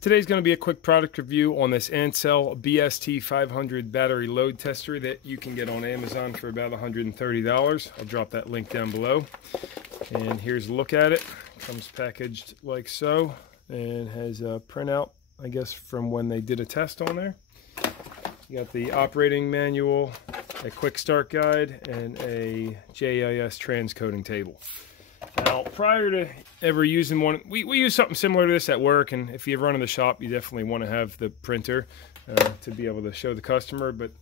Today's going to be a quick product review on this Ancel BST500 battery load tester that you can get on Amazon for about $130. I'll drop that link down below. And here's a look at it. Comes packaged like so and has a printout, I guess, from when they did a test on there. You got the operating manual, a quick start guide, and a JIS transcoding table. Now, prior to ever using one, we use something similar to this at work, and if you run in the shop, you definitely want to have the printer to be able to show the customer. But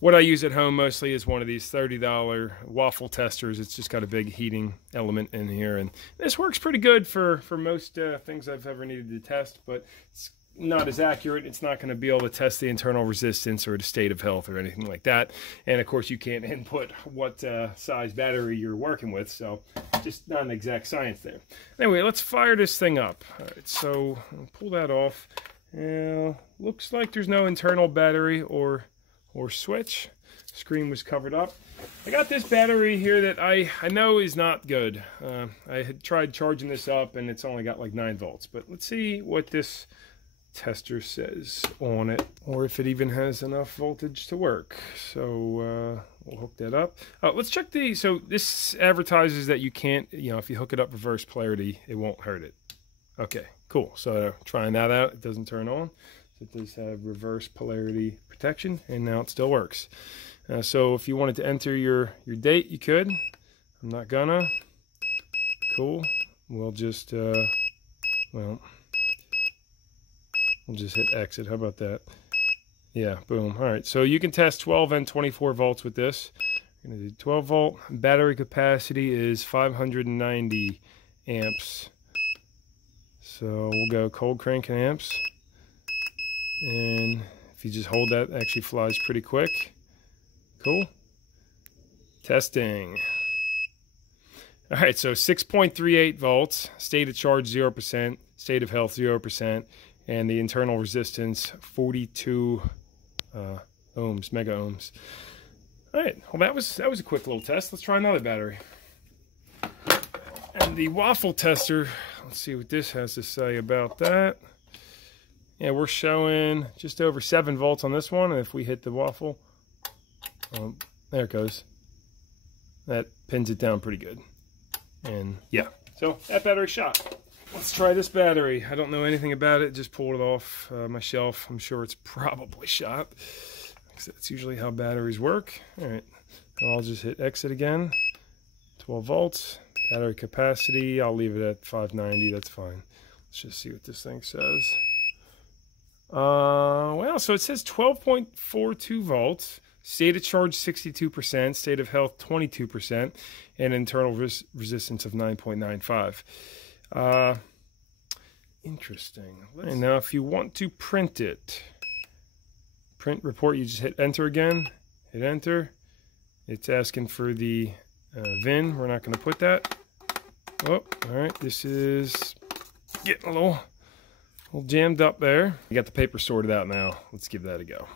what I use at home mostly is one of these $30 waffle testers. It's just got a big heating element in here, and this works pretty good for most things I've ever needed to test, but it's not as accurate. It's not going to be able to test the internal resistance or the state of health or anything like that. And of course, you can't input what size battery you're working with, so just not an exact science there. Anyway, let's fire this thing up. All right, so I'll pull that off. Looks like there's no internal battery or switch. Screen was covered up. I got this battery here that I know is not good. I had tried charging this up and it's only got like 9 volts, but let's see what this tester says on it, or if it even has enough voltage to work. So we'll hook that up. Let's check so this advertises that you can't, if you hook it up reverse polarity, it won't hurt it. Okay, cool. So trying that out, it doesn't turn on. So it does have reverse polarity protection, and now it still works. So if you wanted to enter your date, you could. I'm not gonna. Cool. We'll just we'll just hit exit. How about that? Yeah, boom. All right, so you can test 12 and 24 volts with this. We're going to do 12 volt. Battery capacity is 590 amps. So we'll go cold cranking amps. And if you just hold that, it actually flies pretty quick. Cool. Testing. All right, so 6.38 volts. State of charge 0%. State of health 0%. And the internal resistance 42 ohms, mega ohms. All right, well that was a quick little test. Let's try another battery. And the waffle tester, let's see what this has to say about that. Yeah, we're showing just over 7 volts on this one, and if we hit the waffle, there it goes. That pins it down pretty good. And yeah, so that battery shot. Let's try this battery. I don't know anything about it. Just pulled it off my shelf. I'm sure it's probably shot. That's usually how batteries work. All right. I'll just hit exit again. 12 volts. Battery capacity, I'll leave it at 590. That's fine. Let's just see what this thing says. Well, so it says 12.42 volts. State of charge 62%. State of health 22%. And internal resistance of 9.95. Interesting. And now if you want to print it, print report, you just hit enter again, hit enter. It's asking for the VIN. We're not going to put that. Oh, all right. This is getting a little jammed up there. We got the paper sorted out now. Let's give that a go.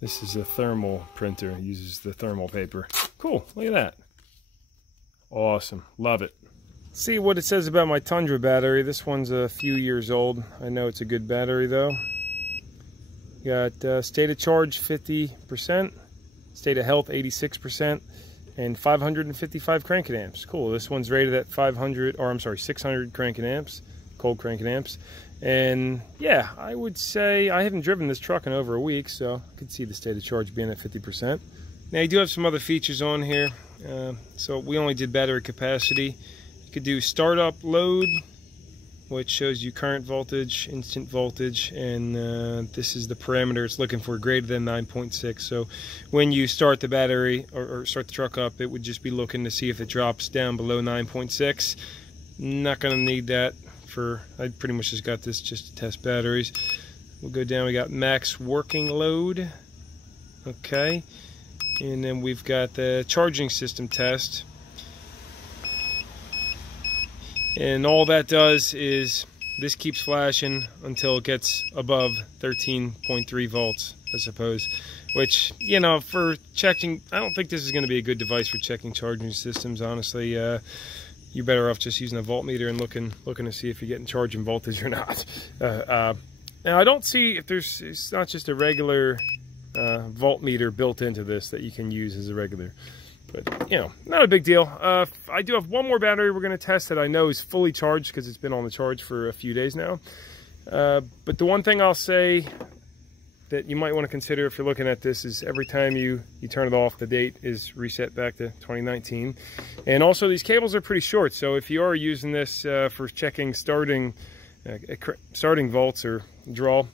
This is a thermal printer. It uses the thermal paper. Cool. Look at that. Awesome. Love it. See what it says about my Tundra battery. This one's a few years old. I know it's a good battery though. Got state of charge 50%, state of health 86%, and 555 cranking amps. Cool. This one's rated at 600 cranking amps, cold cranking amps. And yeah, I would say I haven't driven this truck in over a week, so I could see the state of charge being at 50%. Now you do have some other features on here. So we only did battery capacity. You could do startup load, which shows you current voltage, instant voltage, and this is the parameter it's looking for, greater than 9.6. So when you start the battery or start the truck up, it would just be looking to see if it drops down below 9.6. Not going to need that. I pretty much just got this just to test batteries. We'll go down. We got max working load. Okay. And then we've got the charging system test. And all that does is this keeps flashing until it gets above 13.3 volts, I suppose. Which, for checking, I don't think this is going to be a good device for checking charging systems, honestly. you're better off just using a voltmeter and looking to see if you're getting charging voltage or not. Now I don't see if it's not just a regular voltmeter built into this that you can use as a regular, but you know, not a big deal. I do have one more battery we're going to test that I know is fully charged because it's been on the charge for a few days now. But the one thing I'll say that you might want to consider if you're looking at this is every time you turn it off, the date is reset back to 2019. And also these cables are pretty short, so if you are using this for checking starting volts or draw,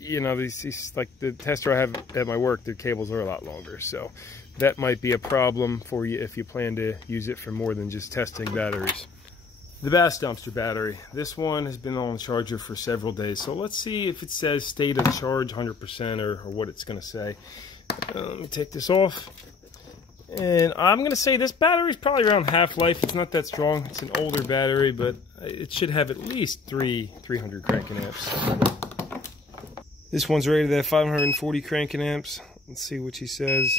you know, these like the tester I have at my work, the cables are a lot longer, so that might be a problem for you if you plan to use it for more than just testing batteries. The Bass Dumpster battery. This one has been on the charger for several days, so let's see if it says state of charge 100% or what it's going to say. Let me take this off, and I'm going to say this battery is probably around half-life. It's not that strong. It's an older battery, but it should have at least 300 cranking amps. This one's rated at 540 cranking amps. Let's see what she says.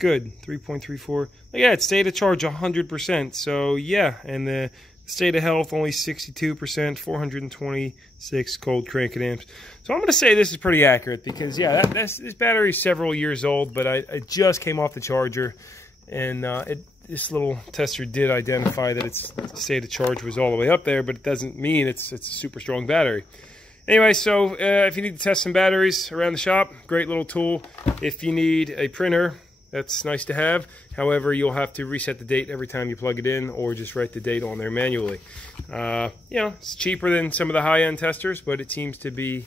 Good, 3.34. Yeah, it's state of charge 100%. So yeah, and the state of health only 62%, 426 cold cranking amps. So I'm going to say this is pretty accurate because yeah, this battery is several years old, but I just came off the charger, and this little tester did identify that its state of charge was all the way up there, but it doesn't mean it's a super strong battery. Anyway, so if you need to test some batteries around the shop, great little tool. If you need a printer, that's nice to have. However, you'll have to reset the date every time you plug it in, or just write the date on there manually. You know, it's cheaper than some of the high-end testers, but it seems to be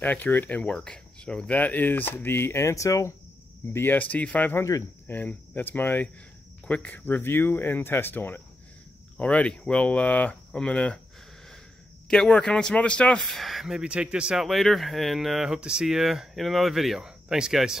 accurate and work. So that is the Ancel BST500, and that's my quick review and test on it. Alrighty, well, I'm gonna get working on some other stuff, maybe take this out later, and hope to see you in another video. Thanks, guys.